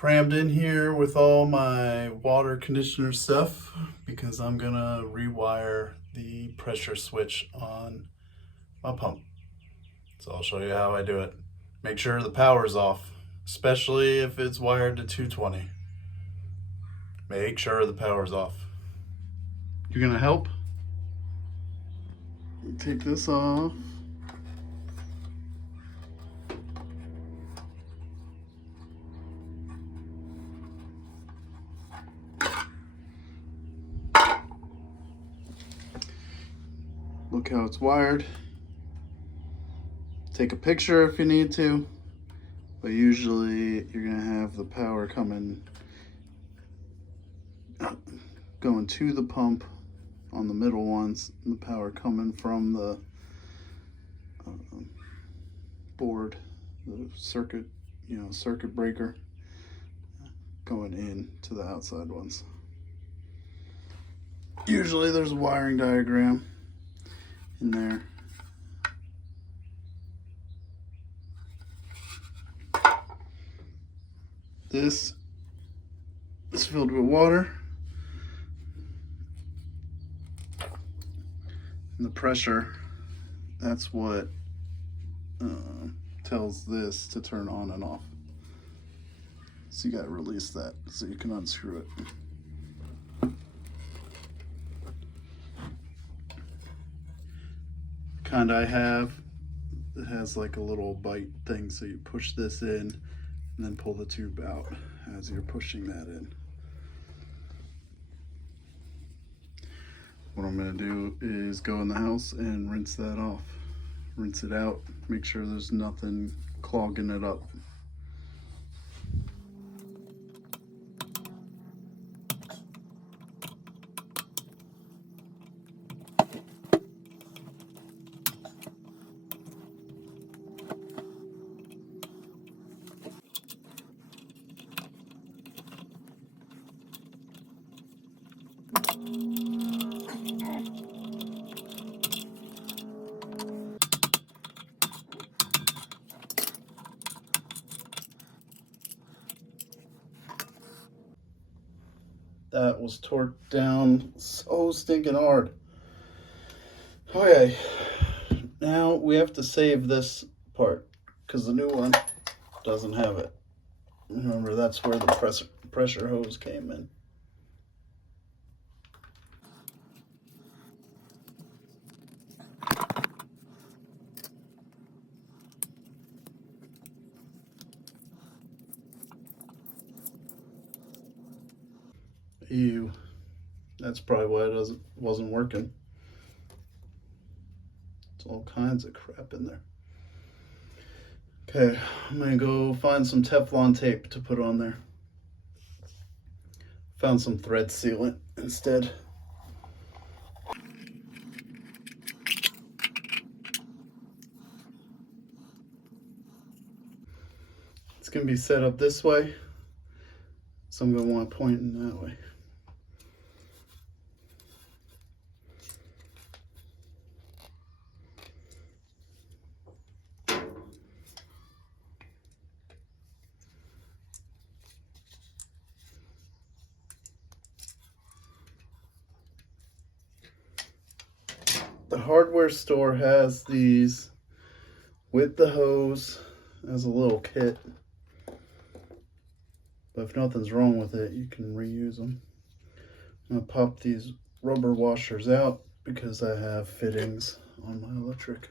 crammed in here with all my water conditioner stuff because I'm gonna rewire the pressure switch on my pump. So I'll show you how I do it. Make sure the power's off, especially if it's wired to 220. Make sure the power's off. You're gonna help? Take this off. Look how it's wired. Take a picture if you need to, but usually you're gonna have the power going to the pump on the middle ones, and the power coming from the board, the circuit, circuit breaker, going in to the outside ones. Usually there's a wiring diagram in there. This is filled with water, and the pressure, that's what tells this to turn on and off. So you got to release that so you can unscrew it. Kind I have, it has like a little bite thing, so you push this in and then pull the tube out as you're pushing that in. What I'm going to do is go in the house and rinse that off. Rinse it out, make sure there's nothing clogging it up. That was torqued down so stinking hard. Okay, now we have to save this part because the new one doesn't have it. Remember, that's where the pressure hose came in. Ew, that's probably why it wasn't working. It's all kinds of crap in there. Okay, I'm gonna go find some Teflon tape to put on there. Found some thread sealant instead. It's gonna be set up this way, so I'm gonna want to point in that way. The hardware store has these with the hose as a little kit, but if nothing's wrong with it, you can reuse them. I'm gonna pop these rubber washers out because I have fittings on my electric.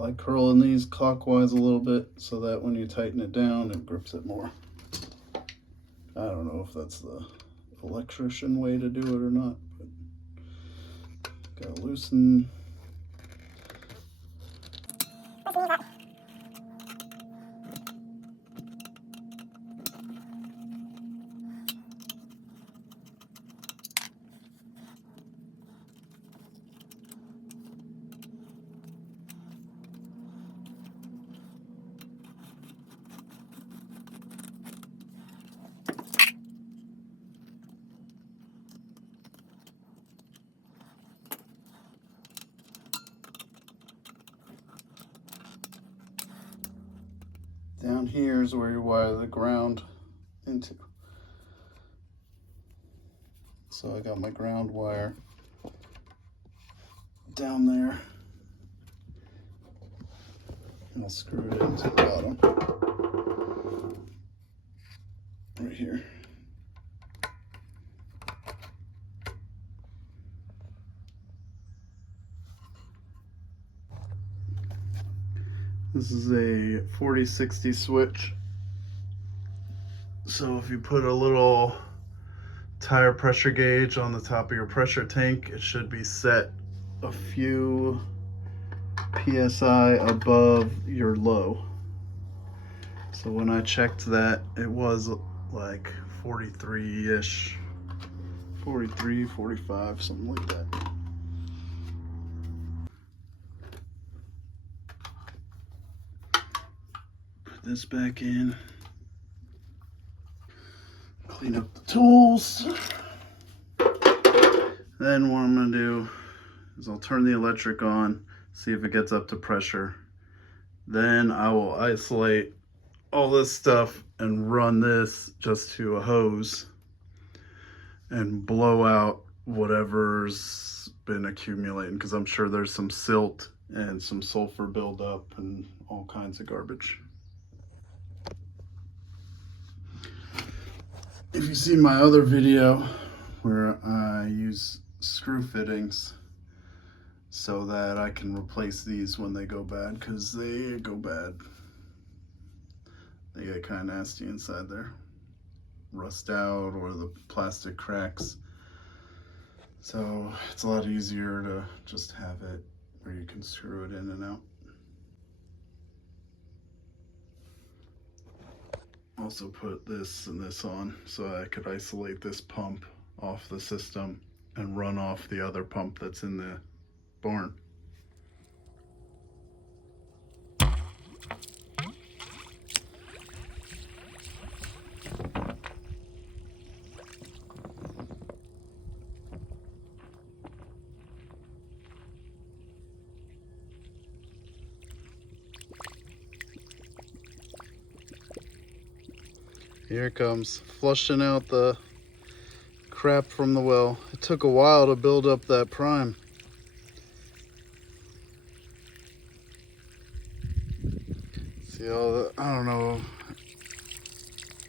I like curling these clockwise a little bit so that when you tighten it down, it grips it more. I don't know if that's the electrician way to do it or not, but gotta loosen. Down here is where you wire the ground into. So I got my ground wire down there, and I'll screw it into the bottom right here. This is a 40-60 switch. So if you put a little tire pressure gauge on the top of your pressure tank, it should be set a few PSI above your low. So when I checked that, it was like 43-ish, 43, 45, something like that. This back in, clean up the tools. Then what I'm gonna do is I'll turn the electric on, see if it gets up to pressure. Then I will isolate all this stuff and run this just to a hose and blow out whatever's been accumulating, because I'm sure there's some silt and some sulfur buildup and all kinds of garbage. If you see my other video where I use screw fittings so that I can replace these when they go bad, because they go bad. They get kind of nasty inside there. Rust out or the plastic cracks. So it's a lot easier to just have it where you can screw it in and out. Also put this and this on so I could isolate this pump off the system and run off the other pump that's in the barn. Here it comes, flushing out the crap from the well. It took a while to build up that prime. See all the, I don't know,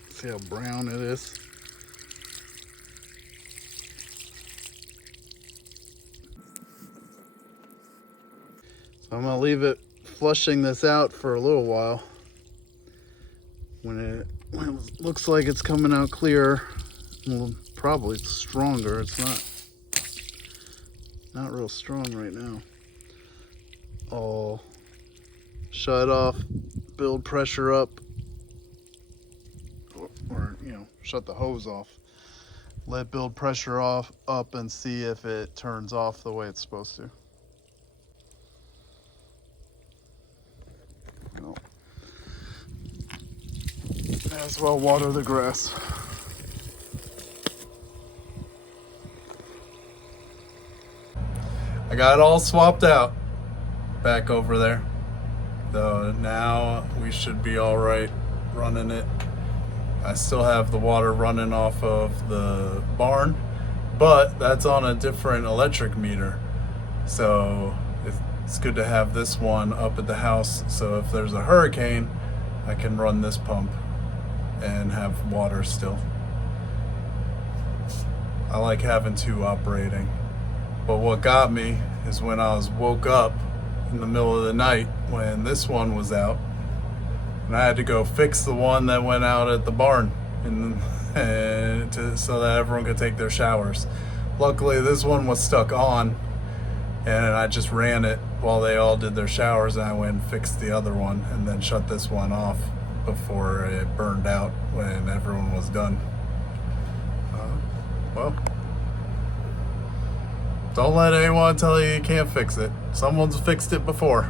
see how brown it is? So I'm gonna leave it flushing this out for a little while. When it looks like it's coming out clear, well, probably stronger. It's not real strong right now. I'll shut it off, build pressure up, or you know, shut the hose off. Let build pressure up and see if it turns off the way it's supposed to. Oh. As well water the grass. I got it all swapped out back over there. So now we should be all right running it. I still have the water running off of the barn, but that's on a different electric meter. So it's good to have this one up at the house. So if there's a hurricane, I can run this pump and have water still. I like having two operating. But what got me is when I was woke up in the middle of the night when this one was out, and I had to go fix the one that went out at the barn, so that everyone could take their showers. Luckily, this one was stuck on, and I just ran it while they all did their showers, and I went and fixed the other one and then shut this one off before it burned out when everyone was done. Well, don't let anyone tell you you can't fix it. Someone's fixed it before.